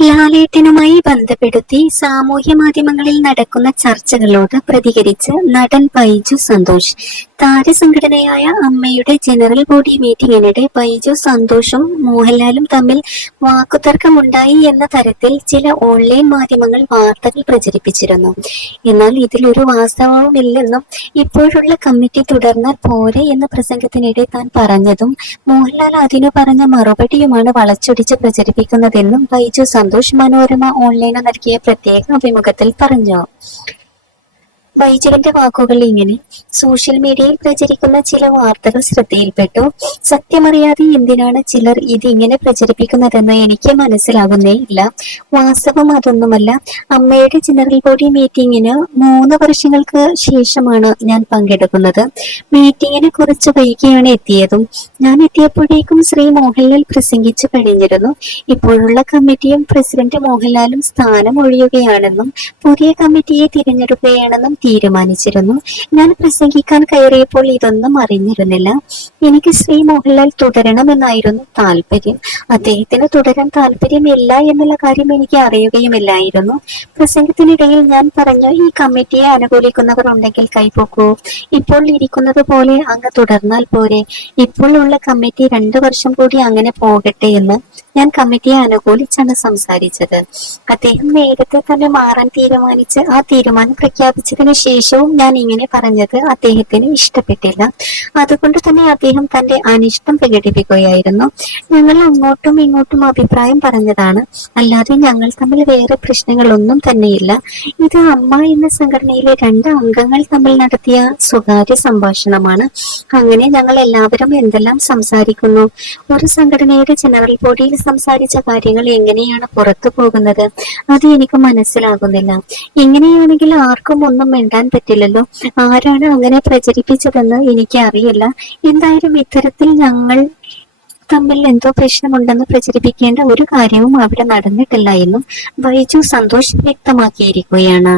ലാലേട്ടനുമായി ബന്ധപ്പെടുത്തി സാമൂഹ്യ മാധ്യമങ്ങളിൽ നടക്കുന്ന ചർച്ചകളോട് പ്രതികരിച്ച് നടൻ ബൈജു സന്തോഷ്. താരസംഘടനയായ അമ്മയുടെ ജനറൽ ബോഡി മീറ്റിംഗിനിടെ ബൈജു സന്തോഷും മോഹൻലാലും തമ്മിൽ വാക്കുതർക്കമുണ്ടായി എന്ന തരത്തിൽ ചില ഓൺലൈൻ മാധ്യമങ്ങൾ വാർത്തകൾ പ്രചരിപ്പിച്ചിരുന്നു. എന്നാൽ ഇതിലൊരു വാസ്തവവുമില്ലെന്നും ഇപ്പോഴുള്ള കമ്മിറ്റി തുടർന്നാൽ പോരെ എന്ന പ്രസംഗത്തിനിടെ താൻ പറഞ്ഞതും മോഹൻലാൽ അതിനു പറഞ്ഞ മറുപടിയുമാണ് വളച്ചൊടിച്ച് പ്രചരിപ്പിക്കുന്നതെന്നും ബൈജു സന്തോഷ് മനോരമ ഓൺലൈന് നൽകിയ പ്രത്യേക അഭിമുഖത്തിൽ പറഞ്ഞു. ബൈജുവിന്റെ വാക്കുകൾ ഇങ്ങനെ. സോഷ്യൽ മീഡിയയിൽ പ്രചരിക്കുന്ന ചില വാർത്തകൾ ശ്രദ്ധയിൽപ്പെട്ടു. സത്യമറിയാതെ എന്തിനാണ് ചിലർ ഇതിങ്ങനെ പ്രചരിപ്പിക്കുന്നതെന്ന് എനിക്ക് മനസ്സിലാകുന്നേ ഇല്ല. വാസ്തവം അതൊന്നുമല്ല. അമ്മയുടെ ജനറൽ ബോഡി മീറ്റിംഗിന് മൂന്ന് വർഷങ്ങൾക്ക് ശേഷമാണ് ഞാൻ പങ്കെടുക്കുന്നത്. മീറ്റിംഗിന് കുറച്ച് വൈകിയാണ് എത്തിയതും. ഞാൻ എത്തിയപ്പോഴേക്കും ശ്രീ മോഹൻലാൽ പ്രസംഗിച്ചു കഴിഞ്ഞിരുന്നു. ഇപ്പോഴുള്ള കമ്മിറ്റിയും പ്രസിഡന്റ് മോഹൻലാലും സ്ഥാനം ഒഴിയുകയാണെന്നും പുതിയ കമ്മിറ്റിയെ തിരഞ്ഞെടുക്കുകയാണെന്നും തീരുമാനിച്ചിരുന്നു. ഞാൻ പ്രസംഗിക്കാൻ കയറിയപ്പോൾ ഇതൊന്നും അറിഞ്ഞിരുന്നില്ല. എനിക്ക് ശ്രീ മോഹൻലാൽ തുടരണമെന്നായിരുന്നു താല്പര്യം. അദ്ദേഹത്തിന് തുടരാൻ താല്പര്യമില്ല എന്നുള്ള കാര്യം എനിക്ക് അറിയുകയുമില്ലായിരുന്നു. പ്രസംഗത്തിനിടയിൽ ഞാൻ പറഞ്ഞു ഈ കമ്മിറ്റിയെ അനുകൂലിക്കുന്നവർ ഉണ്ടെങ്കിൽ കൈപോക്കൂ. ഇപ്പോൾ ഇരിക്കുന്നത് പോലെ അങ്ങ് തുടർന്നാൽ പോരെ. ഇപ്പോൾ ഉള്ള കമ്മിറ്റി രണ്ടു വർഷം കൂടി അങ്ങനെ പോകട്ടെ എന്ന് ഞാൻ കമ്മിറ്റിയെ അനുകൂലിച്ചാണ് സംസാരിച്ചത്. അദ്ദേഹം നേരത്തെ തന്നെ മാറാൻ തീരുമാനിച്ച് ആ തീരുമാനം പ്രഖ്യാപിച്ചതിന് ശേഷവും ഞാൻ ഇങ്ങനെ പറഞ്ഞത് അദ്ദേഹത്തിന് ഇഷ്ടപ്പെട്ടില്ല. അതുകൊണ്ട് തന്നെ അദ്ദേഹം തന്റെ അനിഷ്ടം പ്രകടിപ്പിക്കുകയായിരുന്നു. ഞങ്ങൾ അങ്ങോട്ടും ഇങ്ങോട്ടും അഭിപ്രായം പറഞ്ഞതാണ്. അല്ലാതെ ഞങ്ങൾ തമ്മിൽ വേറെ പ്രശ്നങ്ങളൊന്നും തന്നെയില്ല. ഇത് അമ്മ എന്ന സംഘടനയിലെ രണ്ട് അംഗങ്ങൾ തമ്മിൽ നടത്തിയ സ്വകാര്യ സംഭാഷണമാണ്. അങ്ങനെ ഞങ്ങൾ എല്ലാവരും എന്തെല്ലാം സംസാരിക്കുന്നു? ഒരു സംഘടനയുടെ ജനറൽ ബോഡിയിൽ സംസാരിച്ച കാര്യങ്ങൾ എങ്ങനെയാണ് പുറത്തു പോകുന്നത്? അത് എനിക്ക് മനസ്സിലാകുന്നില്ല. ഇങ്ങനെയാണെങ്കിൽ ആർക്കും ഒന്നും മിണ്ടാൻ പറ്റില്ലല്ലോ. ആരാണ് അങ്ങനെ പ്രചരിപ്പിച്ചതെന്ന് എനിക്ക് അറിയില്ല എന്തായാലും ഇത്തരത്തിൽ ഞങ്ങൾ തമ്മിൽ എന്തോ പ്രശ്നമുണ്ടെന്ന് പ്രചരിപ്പിക്കേണ്ട ഒരു കാര്യവും അവിടെ നടന്നിട്ടില്ല എന്നും ബൈജു സന്തോഷ് വ്യക്തമാക്കിയിരിക്കുകയാണ്.